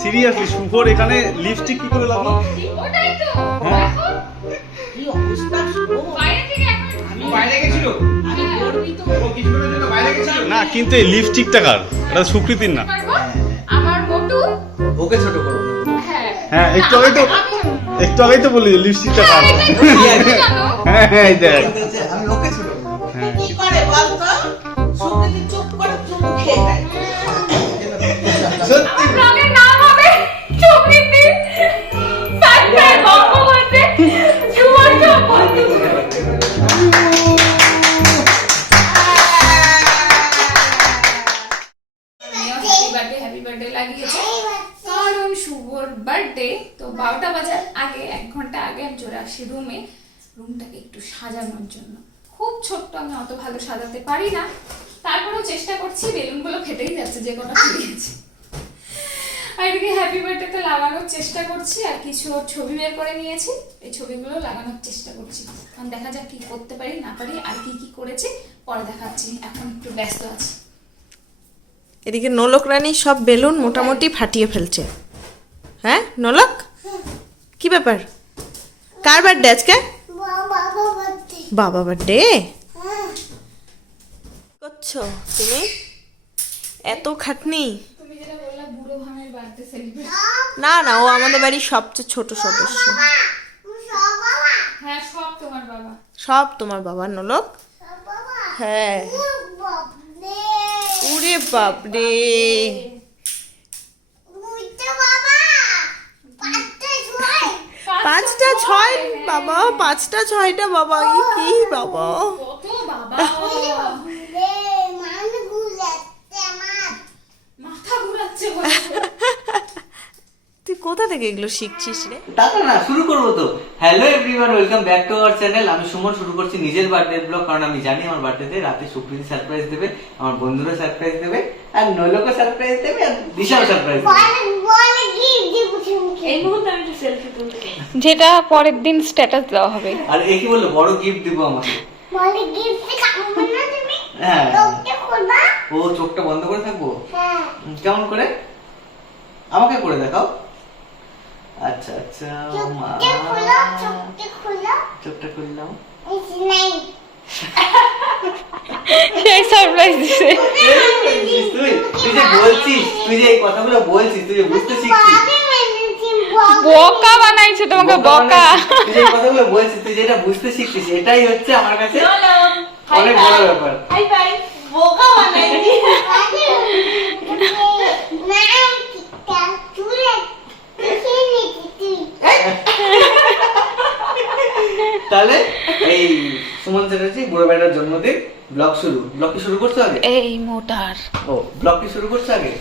Seriously শুভর এখানে lipstick কি করে লাগলো? ওটাই তো হ্যাঁ? কি অবস্থা শুভ। বাইরে থেকে এখন আমি বাইরে গেছিল আমি করবি তো। ও কিছুক্ষণের জন্য বাইরে গেছিল না কিন্তু এই লিপস্টিকটা কার? এটা সুকৃতির না। পারবো আমার মোটু। ওকে ছোট করো হ্যাঁ হ্যাঁ একটু আগেই তো বলি লিপস্টিকটা কার। হ্যাঁ হ্যাঁ এই দেখ। আমি ওকে ছোট করব হ্যাঁ কি করে বলতো? সুকৃতি চুপ করে চুমু খেয়ে নেয়। সত্যি ব্লগের নাম হবে চুমকিতে সাবস্ক্রাইব বন্ধ করতে শুভর সব বন্ধ হ্যাপি বার্থডে লাগিয়েছে কারণ শুভর বার্থডে তো 12টা বাজার আগে 1 ঘন্টা আগে আমি চলে আসি রুমটাকে একটু সাজানোর জন্য। খুব ছোট্ট, আমি অত ভালো সাজাতে পারি না, তারপরেও চেষ্টা করছি। বেলুনগুলো ফেটেই যাচ্ছে যে কটা ফুরিয়েছে। আর এদিকে হ্যাপি বার্থডে তো লাগানোর চেষ্টা করছি, আর কিছু ওর ছবি বের করে নিয়েছি, এই ছবিগুলো লাগানোর চেষ্টা করছি। কারণ দেখা যাক কি করতে পারি না পারি, আর কি কি করেছি পরে দেখাচ্ছি, এখন একটু ব্যস্ত আছি। এদিকে নোলক রানী সব বেলুন মোটামুটি ফাটিয়ে ফেলছে। হ্যাঁ নোলক, কি ব্যাপার? কার বার্থডে আজকে? বাবা বার্থডে করছো তুমি? এত খাটনি? তুমি যেটা বললা বুড়ো ভামের বার্থডে সেলিব্রেট। না না, ও আমাদের বাড়ির সবচেয়ে ছোট সদস্য। হ্যাঁ সব তোমার বাবা। সব তোমার বাবা নোলক। হ্যাঁ। উরে বাপরে, 5টা 6 বাবা, 5টা 6টা বাবা, কি বাবা, কত বাবা, মাথা ঘুরাচ্ছে বলে। তুই কোথা থেকে এগুলো শিখছিস রে? টাকা না শুরু করবো তো। Hello everyone, welcome back to our channel. আমি সুমন শুরু করছি নিজের বার্থডে ব্লগ, কারণ আমি জানি আমার বার্থডেতে রাতে সুপ্রীতি সারপ্রাইজ দেবে, আমার বন্ধুরা সারপ্রাইজ দেবে, আর নৈলকও সারপ্রাইজ দেবে, আর দিশাও সারপ্রাইজ দেবে। এই মুহূর্তে আমি একটু সেলফি তুলতে চাই। যেটা পরের দিন স্ট্যাটাস দেওয়া হবে। আর এ কি বললো, বড় গিফট দিব আমাকে। হ্যাঁ, ও চোখটা বন্ধ করে থাকবো? কেমন করে? আমাকে করে দেখাও। আচ্ছা আচ্ছা, চোখটা খুললাম। সেই সারপ্রাইজ দিছে। তুই যে বলছিস, তুই যে এই কথাগুলো বলছিস, তুই যে বুঝতে শিখছিস। বকা বানাইছে তোমাকে, বকা। তুই যে এই কথাগুলো বলছিস, তুই যেটা বুঝতে শিখছিস, এটাই হচ্ছে আমার কাছে অনেক বড় ব্যাপার। হাই বাই, বোকা বানাইনি। তাহলে এই সুমন চ্যাটার্জি বুড়ো বেটার জন্মদিন ব্লগ শুরু। ব্লগ কি শুরু করছো আগে? এই মোটার ও ব্লগ কি শুরু করছো আগে?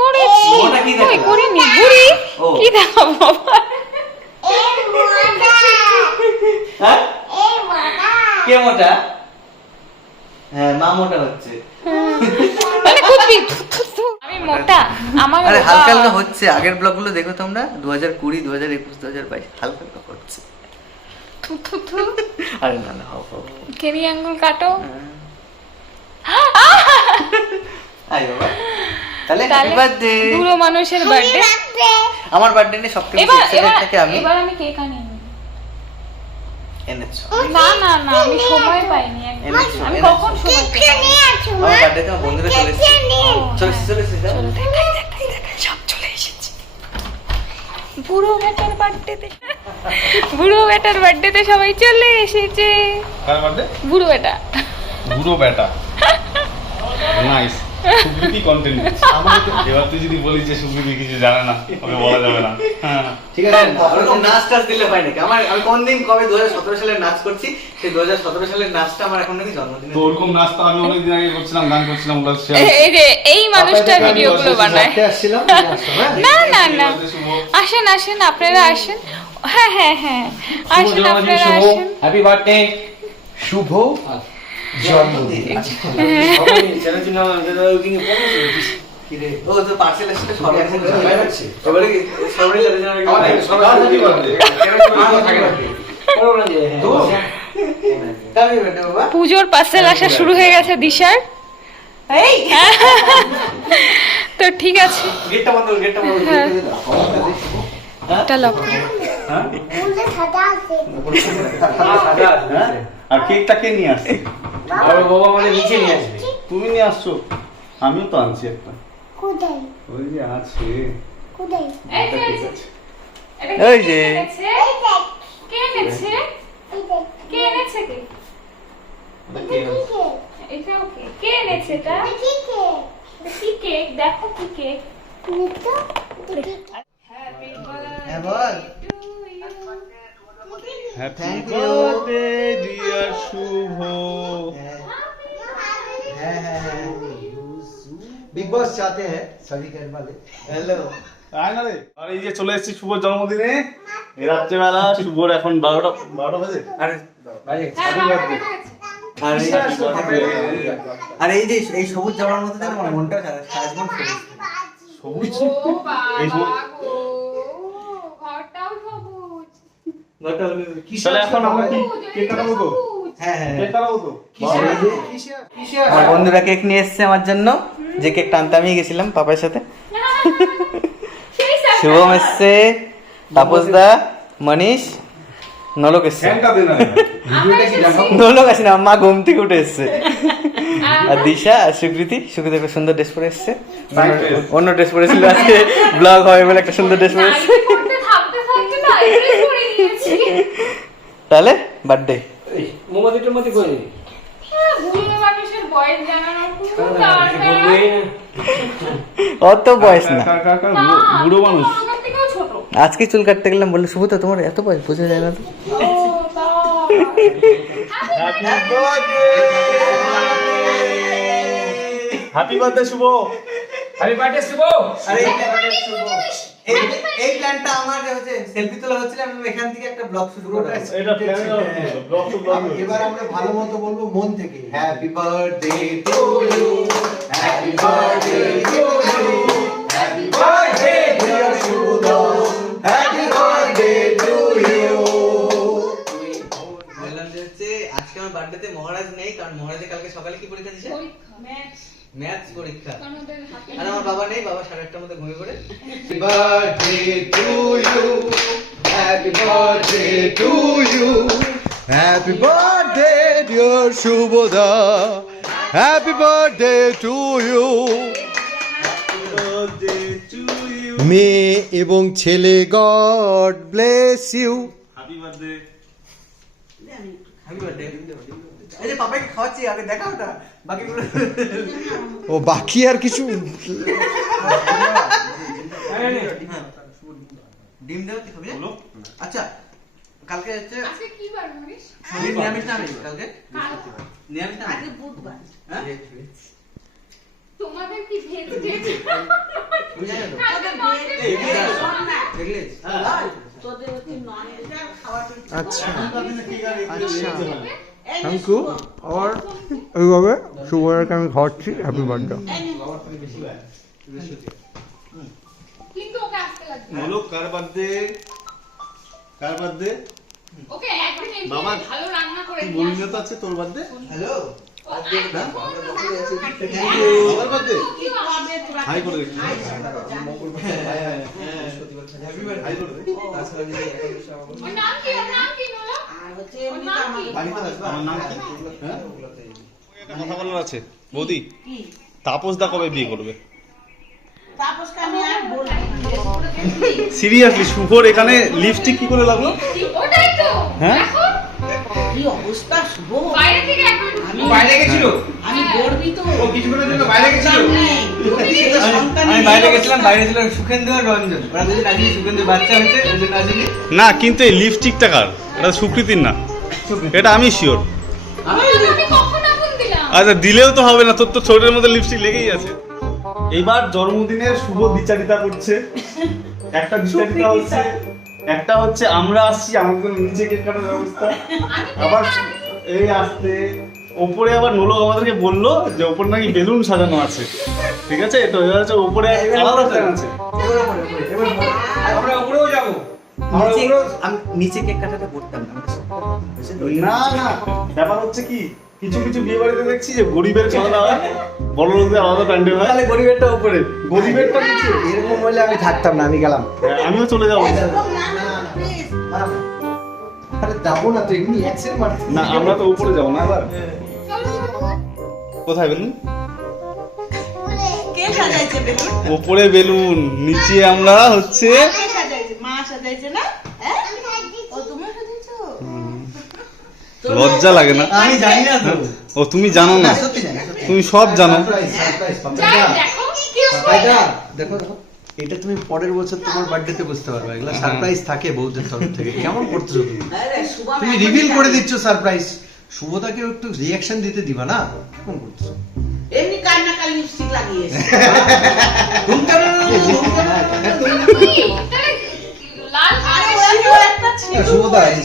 করেছি। মোটা কি কই দেখাবো? করিনি বুড়ি। ও। কি দেখাবো বাবা? হ্যাঁ, কে মোটা? হ্যাঁ, মা মোটা হচ্ছে। মানে কুত্তি। আমি মোটা, আমার আরে বাবা। হালকা হালকা হচ্ছে। আগের ব্লগ গুলো দেখো তোমরা, 2020, 2021, 2022, হালকা হালকা হচ্ছে। থু থু থু। আরে না না, হও। কেনি আঙ্গুল কাটো। আই বাবা, তাহলে হ্যাপি তাহলে বার্থডে। বুড়ো মানুষের বার্থডে। আমার বার্থডে নিয়ে সবথেকে এবার এক্সাইটেড থেকে আমি এবার আমি কেক আনি। এনেছো। না না না, আমি সময় পাইনি একদম। এনেছো, আমি এনেছো। কখন সময় পাইনি? আমার বার্থডেতে আমার বন্ধুরা চলে এসেছে। চলে এসেছে, যাও। সব চলে এসেছে। বুড়ো বেটার বার্থডেতে, বুড়ো বেটার বার্থডেতে সবাই চলে এসেছে। কার বার্থডে? বুড়ো বেটা। বুড়ো বেটা। নাইস। সুকৃতি কন্টেন্ট। এবার তুই যদি বলিস যে সুকৃতি কিছু জানে না, ওকে বলা যাবে না। হ্যাঁ ঠিক আছে, ওরকম নাচ টাচ দিলে হয় নাকি? আমি কোনদিন কবে 2017 সালে নাচ করছি, সেই 2017 সালের নাচটা আমার এখন নাকি জন্মদিনে। তো ওরকম নাস্তা আমি অনেকদিন আগে করছিলাম, গান করছিলাম, ওগুলো share এই যে এই মানুষটা ভিডিওগুলো বানায়। না না না, আসেন আসেন, আপনারা আসেন। হ্যাঁ হ্যাঁ হ্যাঁ, আসেন আপনারা আসেন। হ্যাপি বার্থডে শুভ জন্মদিন। কি রে? ও তো পার্সেল আসছে, সবাই আছে। আছে। এবারে কি সবাই জানে না? আমাদের সবার হ্যাপি বার্থডে। তো হ্যাপি বার্থডে বাবা। পুজোর পার্সেল আসা শুরু হয়ে গেছে দিশার। এই তো ঠিক আছে, গেটটা বন্ধ করো, গেটটা বন্ধ করো। এটা লক করো। হ্যাঁ? হ্যাঁ? আর কেকটা কে নিয়ে আসছে? বাবা আমাদের নিচে নিয়ে আসবে। তুমি নিয়ে আসছো? আমিও তো আনছি একটা। ওই যে আছে। এই যে, ঠিক এই যে। আছে। এটা এই কে যে। এনেছে? কে এনেছে? কে এনেছে কে? এটা ওকে। কে এনেছে এটা? এটা কি কেক? দেখো কি কেক। Happy হ্যাঁ বল। birthday to you. Happy Thank you. Birthday dear Shubho. Bigg Boss चाहते हैं सभी घर वाले। हेलो। তাই না রে? আর এই যে চলে এসেছি শুভর জন্মদিনে। এই রাত্রেবেলা শুভর এখন 12টা বাজে। আরে भाई হ্যাঁ, हैप्पी বাবা बर्थडे। দেখা গেছে। আর এই- Happy birthday. আর এই যে এই সবুজ জামার মধ্যে যেন আমার মনটা সারাজীবন সবুজ। সবুজ। ও বাবা এই সময়- গো, ঘরটাও সবুজ। ঘরটা হলো তাহলে এখন আমরা কি কেক কাটাবো তো? হ্যাঁ হ্যাঁ কেক কাটাবো তো? আমার বন্ধুরা কেক নিয়ে এসেছে আমার জন্য, যে কেকটা আনতে আমি গেছিলাম পাপার সাথে। সেই surprise। শুভম এসছে, তাপস দা, মনীষ, নলক এসছে। ফ্যানটা দে না। আমরা এসেছি। নলক আসে না, মা ঘুম থেকে উঠে এসছে। আর আর দিশা আর সুকৃতি, সুকৃতি একটা সুন্দর ড্রেস পরে এসছে। Nice dress. অন্য ড্রেস পরেছিল, আজকে ব্লগ হবে বলে একটা সুন্দর ড্রেস পরে এসছে। নাইটি পরতে থাকতে থাকতে না ড্রেস পরে নিয়েছি। তাহলে বার্থডে মোমবাতি টোমবাতি করে দিবি। হ্যাঁ, বুড়ো মানুষের বয়স জানানোর খুব দরকার। অত বয়স না, না, বুড়ো মানুষ। আমার থেকেও ছোট। আজকে চুল কাটতে গেলাম, বললো শুভ তো তোমার এত বয়স, বোঝা যায় না তো। ও হ্যাপি বার্থডে শুভ। হ্যাপি বার্থডে শুভ। আরে এই প্ল্যানটা আমার হচ্ছে সেলফি তোলা হচ্ছিল, আমি এখান থেকে একটা ব্লগ শুরু করব। এটা প্ল্যান ব্লগ তো ব্লগ। এবার আমরা ভালো মতো বলবো মন থেকে happy birthday to you happy birthday to you happy birthday dear Shubhodom happy birthday to you. বললাম যে হচ্ছে আজকে আমার বার্থডেতে মহারাজ নেই, কারণ মহারাজের কালকে সকালে কি পরীক্ষা দিয়েছে? ম্যাথস পরীক্ষা। আর আমার বাবা নেই, বাবা 8:30টার মধ্যে ঘুমিয়ে পড়ে। Happy birthday to you happy birthday to you happy birthday dear শুভদা হ্যাপি বার্থডে টু ইউ। মেয়ে এবং ছেলে god bless you. Happy birthday. Happy birthday. এই যে পাপাকে খাওয়াচ্ছি, আগে দেখা ওটা, বাকিগুলো ও বাকি আর কিছু ডিম দেও কি খাবি? বলো। আচ্ছা কালকে হচ্ছে আজকে কি বার মনীষ? নিরামিষ না আমিষ? কালকে নিরামিষ না আজকে বুধবার। হ্যাঁ? তোমাদের কি ভেজ ভেজ? তুমি জানো তো? কালকে non-veg এই, ছিল। দেখলে? তোদের হচ্ছে নন-ভেজ আর খাওয়াটা আচ্ছা এই নে থ্যাংক ইউ। আর এইভাবে শুভরাকে আমি খাওয়াচ্ছি হ্যাপি বার্থডে। কিন্তু ওকে আসতে লাগবে। বলো কার বার্থডে? কার বার্থডে? ওকে একদিন এমনি বাবা, ভালো রান্না করে কি দিয়ে বলিনা তো আছে তোর বার্থডে? হ্যালো আসবো। ও একদম আমার বার্থডে? কি করবে তোরা? হাই করে দেখি। হাই করে দে। ওর নাম কি? ওর নাম কি বলো? আর হচ্ছে ওর নাম কি? আমার নাম কি? হ্যাঁ? একটা কথা বলার আছে বৌদি। কি? তাপস দা কবে বিয়ে করবে? তাপসকে আমি আর বলবো না। সিরিয়াসলি শুভর এখানে লিপস্টিক কি করে লাগলো? ওটাই তো। হ্যাঁ? দেখো কি অবস্থা শুভ। বাইরে থেকে এখন বাইরে গেছিল। আমি গর্বিত। ও কিছুক্ষণের জন্য বাইরে গেছিল। আমি বাইরে গেছিলাম, বাইরে ছিল সুখেন্দু আর রঞ্জন, ওরা দুজন আসেনি, সুখেন্দু বাচ্চা হয়েছে ওই জন্য আসেনি। না কিন্তু এই লিপস্টিকটা কার? এটা সুকৃতির না, এটা আমি শিওর। আমি কখন আগুন দিলাম? আচ্ছা দিলেও তো হবে না, তোর তো ছোটের মধ্যে লিপস্টিক লেগেই আছে। এইবার জন্মদিনের শুভ বিচারিতা করছে। একটা বিচারিতা হচ্ছে, একটা হচ্ছে আমরা আসছি, আমাদের নিচে কেক কাটার ব্যবস্থা। আবার এই আসতে ওপরে আবার নোলক আমাদেরকে বললো যে ওপরে নাকি বেলুন সাজানো আছে। ঠিক আছে, তো এবার হচ্ছে ওপরে আলাদা প্ল্যান আছে। আমরা উপরেও যাব। আমরা নিচে- উপরেও আমি নিচে কেক কাটাতে পড়তাম না, না না, ব্যাপার হচ্ছে কি, কিছু কিছু বিয়ে বাড়িতে দেখছি যে গরিবের খাওয়া দাওয়া বড় লোকদের আলাদা প্যান্ডেল হয়, তাহলে গরিবেরটা উপরে, গরিবেরটা নিচে। এরকম হলে আমি থাকতাম না, আমি গেলাম। হ্যাঁ, আমিও চলে যাবো। এরকম না, না, please। আরে যাবো না তো, এমনি অ্যাক্সিডেন্ট মারতে। না আমরা তো উপরে যাবো না এবার। কোথায় বেলুন? কে সাজাইছে বেলুন? উপরে বেলুন, নিচে আমরা হচ্ছে কে সাজাইছে? মা সাজাইছে না? হ্যাঁ? ও তুমিও সাজাইছো? লজ্জা লাগে না? আমি জানি না তো। ও তুমি জানো না, সত্যি জানি, সত্যি। তুমি সব জানো। সারপ্রাইজ, সারপ্রাইজ, যাই পাপাইদা। দেখো কি পাপাইদা, দেখো দেখো, এটা তুমি পরের বছর তোমার বার্থডেতে বুঝতে পারবে। এগুলো সারপ্রাইজ থাকে বউদের তরফ থেকে। কেমন করতেছো তুমি? আরে শুভম তুমি রিভিল করে দিচ্ছ সারপ্রাইজ। শুভদাকেও একটু রিঅ্যাকশন দিতে দিবা না? কেমন করতেছো? এমনি কান্নাকার লিপস্টিক লাগিয়েছে। লাল আরে কালারের ওরা একটা ছিল। শুভদা, এই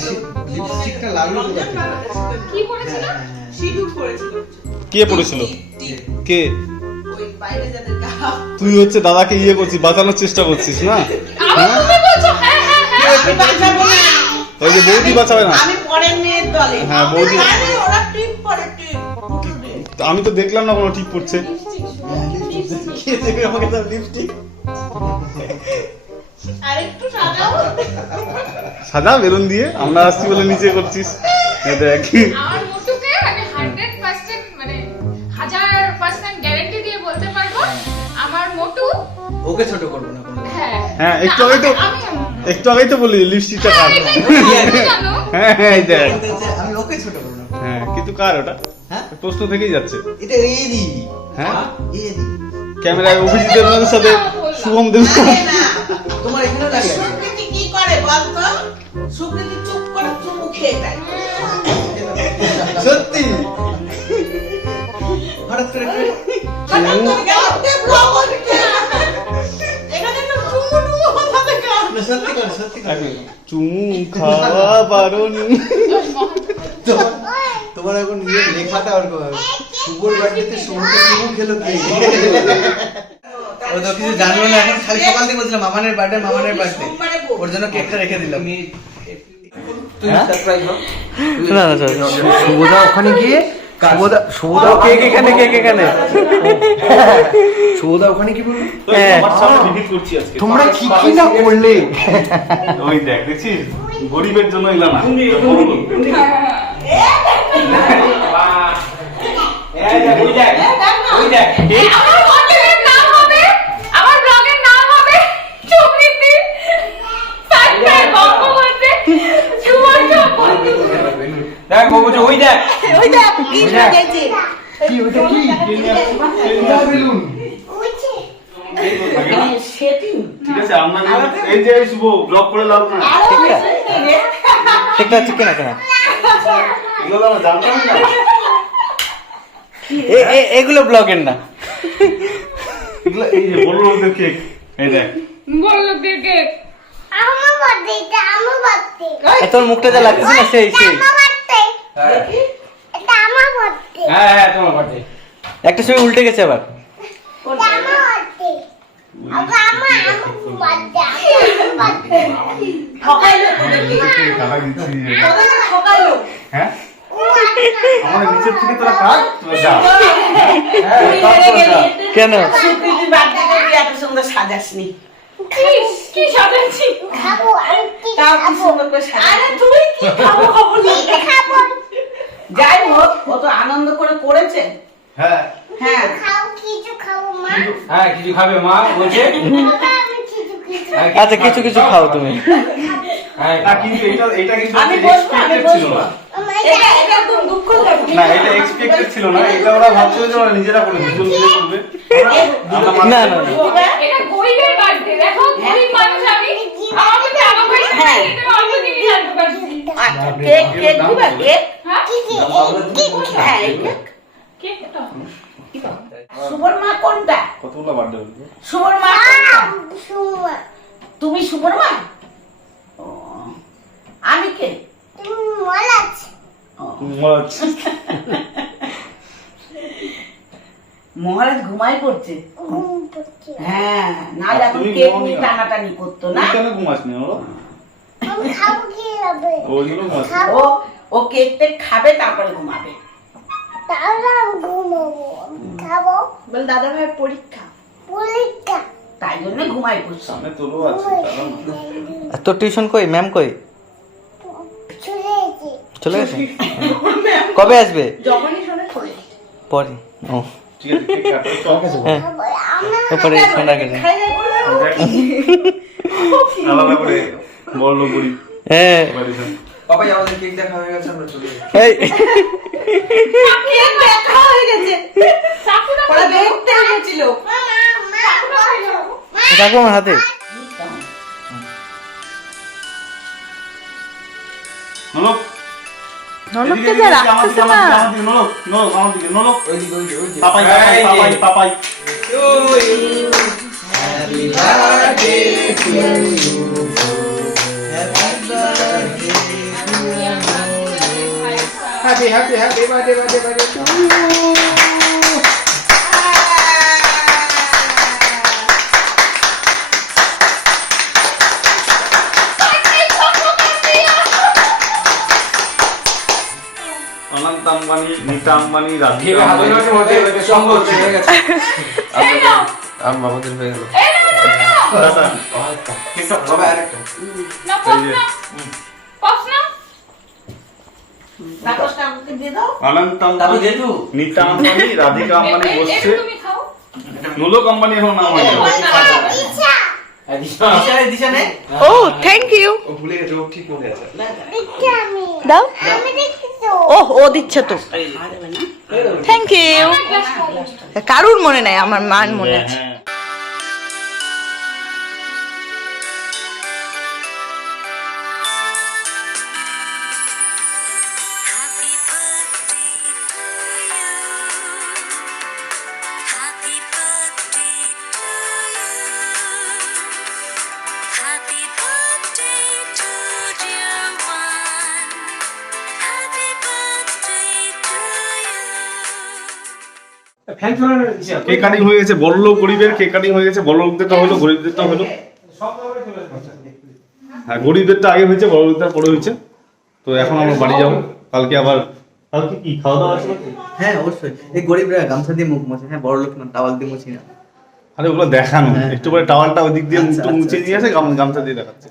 লিপস্টিকটা লাগলো কোথা থেকে? কি পড়েছিল? সিঁদুর পড়েছিল। কে পড়েছিল? কে? ওই বাইরে যাদের গা। তুই হচ্ছে দাদাকে ইয়ে করছিস, বাঁচানোর চেষ্টা করছিস না? আবার তুমি বলছো হ্যাঁ হ্যাঁ হ্যাঁ আমি বাঁচাবো না। ওই যে বৌদি বাঁচাবে না। আমি পরের মেয়ের দলে। হ্যাঁ বৌদি। আরে ওরা টিপ পরে টিপ। দুটো টিপ। তো আমি তো দেখলাম না কোনো টিপ পড়ছে। কে দেবে আমাকে তার লিপস্টিক? আর একটু সাজাও। সাদা বেলুন দিয়ে আমরা আসছি বলে নিচে করছিস। এই দেখ। আমার মোটুকে আমি 100% মানে 1000% গ্যারান্টি দিয়ে বলতে পারবো আমার মোটু ওকে ছোট করবো না কোনো। হ্যাঁ হ্যাঁ, একটু আগেই তো একটু আগেই তো বলি লিপস্টিকটা কার। হ্যাঁ, এটাই তো তুমি জানো। হ্যাঁ হ্যাঁ এই দেখ। আমি ওকে ছোট করবো না। হ্যাঁ কিন্তু কার ওটা? হ্যাঁ? প্রশ্ন থেকেই যাচ্ছে। এটা এদি। হ্যাঁ? এদি। ক্যামেরায় অভিজিৎ দেবনাথের সাথে শুভম দেবনাথ। আরে না। তোমার এখানে লাগে। সুকৃতি কি করে বলতো? সুকৃতি চুপ করে চুমু খেয়ে দেয়। সত্যি। হঠাৎ করে হঠাৎ করে গেল, কে ব্লগার কে? এখানে একটা চুমু টুমু হবে কেন? না, সত্যি করে, সত্যি করে। চুমু খাওয়া বারণ। তোমার এখন নিজের লেখাটা ওরকম হবে। শুভর বাড়িতে শুভকে চুমু খেলো কে? ও তো কিছু জানলো না, এখন খালি সকাল থেকে বলছিলাম মামানের বার্থডে, মামানের বার্থডে। সোমবারে বল। ওর জন্য কেকটা রেখে দিলাম। তুই হ্যাঁ? সারপ্রাইজ হও। না না স্যার শুভদা ওখানে গিয়ে শুভদা কেক এখানে কেক এখানে শুভদা ওখানে কি বলবো? হ্যাঁ। তোমার সামনে ভিজিট করছি আজকে। তোমরা কি কি না করলে? ওই দেখ দেখছিস? গরিবের জন্য এলাম না। আমার কন্টেন্টের নাম হবে আমার ব্লগের নাম হবে সুকৃতি সাইফার বঙ্গ বলতে সুমন বন্ধু। দেখ বাবু ওই দেখ ওই দেখ, কি সাজাইছে? কি ওটা কি? এটা বেলুন। সেটিং। ঠিক আছে আমরা এই যে শুভ ব্লগ করে লাভ না। কেকটা আছে কেনা কেনা এগুলো আমরা জানতাম না। এগুলো ব্লগের না এগুলো এই যে বড় লোকদের কেক। এই দেখ। বড় লোকদের কেক। আমার বার্থডে, এটা আমার বার্থডে। তোর মুখটা যা লাগছে না সেই সেই আমার বার্থডে। এটা আমার বার্থডে। হ্যাঁ হ্যাঁ তোমার বার্থডে একটা ছবি উল্টে গেছে আবার এটা আমার বার্থডে। আমার বার্থডে, আমার বার্থডে। ঠকাইলো। টাকা দিচ্ছি। ঠকাইলো। হ্যাঁ? আমার নিচের থেকে তোরা কাট, তোরা যা। তুই হেরে গেলি। কেন সুকৃতি বার্থডে এত সুন্দর সাজাসনি। কি সাজাচ্ছি? খাবো, আমি কি তাও কি খাবো? সুন্দর করে সাজাস। আরে তুই কি খাবো খাবো না? কি খাবো? যাই হোক ও তো আনন্দ করে করেছে। হ্যাঁ। হ্যাঁ খাও, কিছু খাবো মা। হ্যাঁ কিছু খাবে মা বলছে বাবা, আমি কিছু আচ্ছা কিছু কিছু খাও তুমি না, কিন্তু এটা কিন্তু আমি বসবো, আমি expected ছিল বসবো। না। এটা এটা একদম দুঃখ লাগে। না, এটা এক্সপেক্টেড ছিল না। এটা ওরা ভাবছিল যে ওরা নিজেরা করবে, দুজন মিলে করবে। না না এটা গরিবের বার্থডে। দেখো গরিব মানুষ আমি আমার কাছে আমার পয়সা নেই, এটা অল্প জিনিস আনতে পারছি। আচ্ছা কেক কেক দিবা কেক? হ্যাঁ? হ্যাঁ এই কেক। কেকটা? শুভর মা কোনটা? কতগুলো বার্থডে হলো? শুভর মা কোনটা? সুমা, তুমি শুভর মা? ও, আমি কে? তুমি মলাচ। মজ। মহারাজ ঘুমাই পড়ছে। ঘুম পড়ছে। হ্যাঁ না এখন তুমি কেক ঘুমাও নিয়ে না। টানাটানি করতো না। তুই কেন ঘুমাসনি ওরা? আমি খাবো কি হবে? ওই জন্য ঘুমাসনি। ও ও কেক টেক খাবে তারপরে ঘুমাবে। তাহলে আমি ঘুমাবো খাবো বল দাদা ভাইয়ের পরীক্ষা পরীক্ষা তাই জন্য ঘুমাই পড়ছি সামনে তোরও আছে দাঁড়াও না। আর তোর টিউশন কই, ম্যাম কই? চলে চলে এসে গেছে? কবে আসবে? যখনই শোনে চলে পরে। ও ঠিক আছে ঠিক আছে চল হ্যাঁ, তারপরে ঠান্ডা কেটে। খাই যাই করে আলাদা করে বড় লোক গরিব হ্যাঁ বাড়িতে বাবা আমাদের কেক দেখা হয়ে গেছে, আমরা চলে যাই। এই কেক দেখা হয়ে গেছে ওরা দেখতে গেছিল রাখো আমার হাতে। নলক ননদকে যা রাখতেছে না। নলক নলক আমার দিকে নলক ওইদিকে, ওইদিকে, ওইদিকে। Papai Papai Papai Papai Happy birthday to you. Happy birthday to you. অনন্ত আম্বানি, নীতা আম্বানি, রাধিকা এবার হাতে আম্বানি। হাতে মধ্যে এবার সম্ভব হয়ে গেছে। আমাদের হয়ে গেল। দাদা, বাবা আরেকটা। না পপ না পপ না কাগজটা আমাকে দিয়ে দাও অনন্ত তারপর আম্বানি, জেঠু নীতা আম্বানি, রাধিকা আম্বানি বসছে। এটা তুমি খাও নলক আম্বানি এখন নাম আছে। দিশা নে। ও থ্যাংক ইউ। ও ভুলে গেছে, ও ঠিক মনে আছে। দেখি আমি দাও। আমি দেখি তো ও দিচ্ছে তো। Thank you. কারুর মনে নাই, আমার মার মনে আছে। হ্যাঁ ফ্যান চালানো কেক কাটিং হয়ে গেছে, বড় লোক গরিবের কেক কাটিং হয়ে গেছে। বড় লোকদেরটা হলো, গরিবদেরটা হলো। হ্যাঁ গরিবদেরটা আগে হয়েছে, বড় লোকদের পরে হয়েছে। তো এখন আমরা বাড়ি যাবো, কালকে আবার কালকে কি খাওয়া দাওয়া আছে নাকি? হ্যাঁ অবশ্যই, এই গরিবরা গামছা দিয়ে মুখ মোছে। হ্যাঁ বড় লোক না, টাওয়াল দিয়ে মুছি না। আরে ওগুলো দেখানো, একটু পরে টাওয়ালটা ওই দিক দিয়ে মুখটা মুছে নিয়ে আসে, গামছা দিয়ে দেখাচ্ছে।